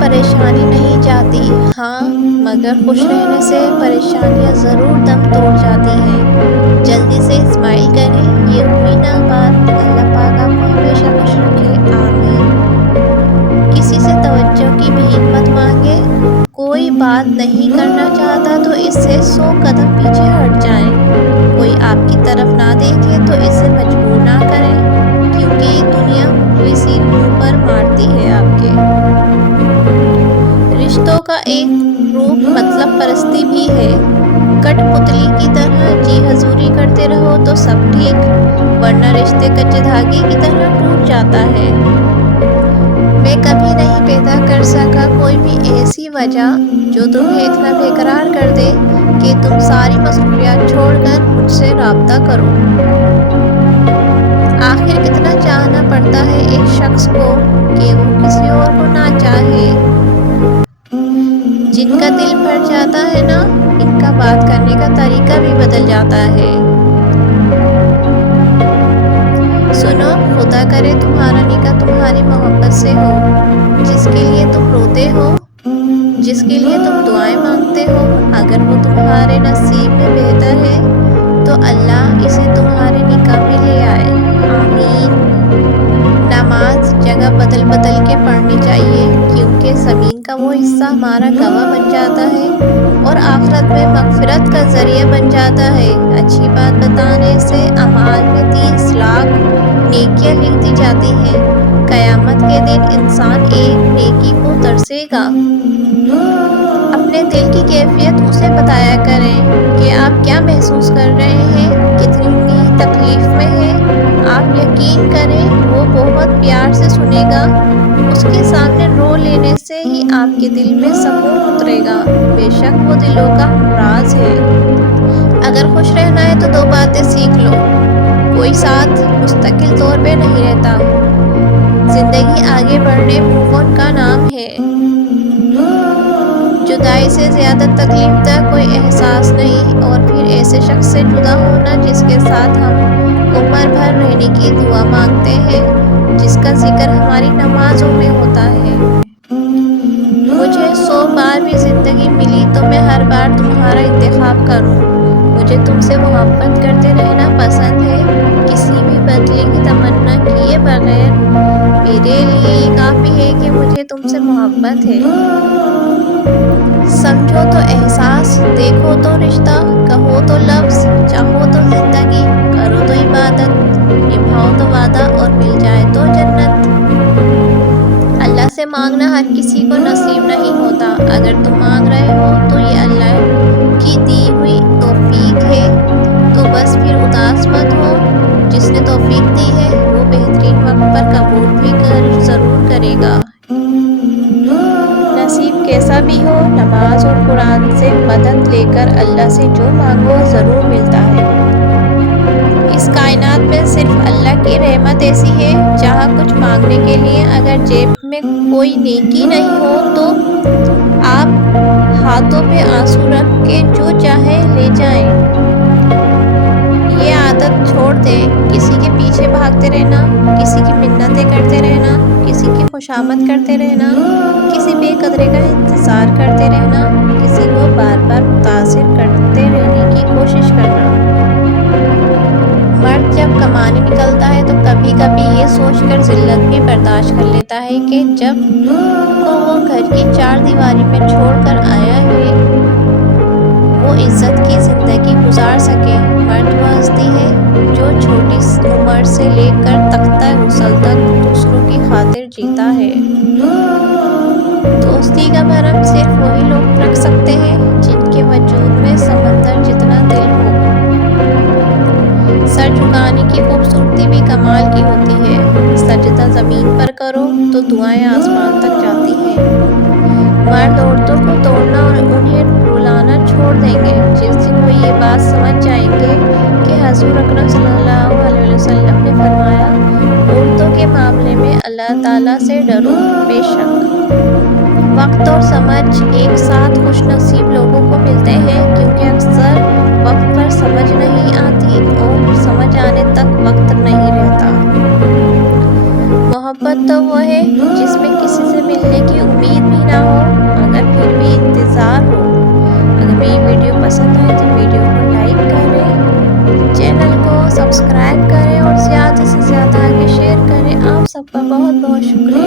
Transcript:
پریشانی نہیں جاتی، ہاں مگر خوش رہنے سے پریشانیاں ضرور دم توڑ جاتی ہیں۔ جلدی سے اسمائل کریں، یہ ہوئی نا بات۔ اللہ پاک آپ کو ہمیشہ خوش رکھے، آمین۔ کسی سے توجہ کی بھیک مت مانگے، کوئی بات نہیں کرنا چاہتا تو اس سے 100 قدم پیچھے ہٹ جائیں۔ کوئی آپ کی طرف نہ دیکھے تو اسے مجبور نہ کریں، کیونکہ یہ دنیا مفلسی منہ پر مارتی ہے آپ کے۔ رشتوں کا ایک روپ مطلب پرستی بھی ہے۔ کٹ پتلی کی طرح جی حضوری کرتے رہو تو سب ٹھیک، ورنہ رشتے کچے دھاگے کی طرح ٹوٹ جاتا ہے۔ میں کبھی نہیں پیدا کر سکا کوئی بھی ایسی وجہ جو تمہیں اتنا بے قرار کر دے کہ تم ساری مصروفیات چھوڑ کر مجھ سے رابطہ کرو۔ آخر اتنا چاہنا پڑتا ہے ایک شخص کو کہ وہ کسی اور کو نہ چاہے۔ جن کا دل بھر جاتا ہے نا، ان کا بات کرنے کا طریقہ بھی بدل جاتا ہے۔ سنو، خدا کرے تمہارا نکاح تمہاری محبت سے ہو، جس کے لیے تم روتے ہو، جس کے لیے تم دعائیں مانگتے ہو۔ اگر وہ تمہارے نصیب میں بہتر ہے تو اللہ اسے تمہارے نکاح میں لے آئے، آمین۔ نماز جگہ بدل بدل کے پڑھنی چاہیے، کیونکہ زمین کا وہ حصہ ہمارا گواہ بن جاتا ہے اور آخرت میں مغفرت کا ذریعہ بن جاتا ہے۔ اچھی بات بتانے سے اعمال میں 30 لاکھ نیکیاں لکھ دی جاتی ہیں۔ قیامت کے دن انسان ایک نیکی کو ترسے گا۔ اپنے دل کی کیفیت اسے بتایا کریں کہ آپ کیا محسوس کر رہے ہیں، کتنی تکلیف میں ہیں۔ آپ یقین کریں وہ بہت پیار سے سنے گا۔ اس کے سامنے رو لینے سے ہی آپ کے دل میں سکون اترے گا، بے شک وہ دلوں کا ہمراز ہے۔ اگر خوش رہنا ہے تو 2 باتیں سیکھ لو۔ کوئی ساتھ مستقل طور پہ نہیں رہتا۔ زندگی آگے بڑھنے موو آن کا نام ہے۔ جدائی سے زیادہ تکلیف دہ کوئی احساس نہیں، اور پھر ایسے شخص سے جدا ہونا جس کے ساتھ ہم عمر بھر رہنے کی دعا مانگتے ہیں، جس کا ذکر ہماری نمازوں میں ہوتا ہے۔ مجھے 100 بار بھی زندگی ملی تو میں ہر بار تمہارا انتخاب کروں۔ مجھے تم سے محبت کرتے رہنا پسند ہے، کسی بھی بدلے کی تمنا کیے بغیر۔ میرے لیے یہ کافی ہے کہ مجھے تم سے محبت ہے۔ سمجھو تو احساس، دیکھو تو رشتہ، کہو تو لفظ، چاہو تو زندگی، کرو تو عبادت، نبھاؤ تو وعدہ اور مل جائے تو جنت۔ اللہ سے مانگنا ہر کسی کو نصیب نہیں ہوتا۔ اگر تم مانگ رہے ہو تو یہ اللہ کی دی ہوئی توفیق ہے، تو بس پھر اداس مت ہو۔ جس نے توفیق دی ہے وہ بہترین وقت پر قبول بھی ضرور کرے گا۔ نصیب کیسا بھی ہو، نماز اور قرآن سے مدد لے کر اللہ سے جو مانگو ضرور ملتا ہے۔ اس کائنات میں صرف اللہ کی رحمت ایسی ہے، جہاں کچھ مانگنے کے لیے اگر جیب میں کوئی نیکی نہیں ہو تو آپ ہاتھوں پہ آنسو رکھ کے جو چاہے لے جائیں۔ یہ عادت چھوڑ دیں، کسی کے پیچھے بھاگتے رہنا، کسی کی منتیں کرتے رہنا، کسی کی خوشامد کرتے رہنا، کسی بے قدرے کا انتظار کرتے رہنا، کسی کو بار بار متاثر کرتے رہنے کی کوشش کرنا۔ مرد جب کمانے نکلتا ہے تو کبھی کبھی یہ سوچ کر ذلت بھی برداشت کر لیتا ہے کہ جب کو وہ گھر کی 4 دیواری میں چھوڑ کر آیا ہے، وہ عزت کی زندگی گزار سکے۔ مرد وہ ہستی ہے جو چھوٹی عمر سے لے کر تختہ وصل تک دوسروں کی خاطر جیتا ہے۔ دوستی کا بھرم صرف وہی لوگ رکھ سکتے ہیں جن کے وجود میں سمندر جتنا دل ہو۔ سر جھکانے کی خوبصورتی بھی کمال کی ہوتی ہے۔ سجدہ زمین پر کرو تو دعائیں آسمان تک جاتی ہیں۔ مرد عورتوں کو توڑنا اور انہیں رلانا چھوڑ دیں گے جس دن وہ یہ بات سمجھ جائیں گے کہ حضور اکرم صلی اللہ علیہ وسلم نے فرمایا، عورتوں کے معاملے میں اللہ تعالیٰ سے ڈرو۔ بے شک وقت اور سمجھ ایک ساتھ خوش نصیب لوگوں کو ملتے ہیں، کیونکہ اکثر وقت پر سمجھ نہیں آتی اور سمجھ آنے تک وقت نہیں رہتا۔ محبت تو وہ ہے جس میں کسی سے ملنے کی امید بھی نہ پسند آئے تو ویڈیو کو لائک کریں، چینل کو سبسکرائب کریں اور زیادہ سے زیادہ آگے شیئر کریں۔ آپ سب کا بہت بہت شکریہ۔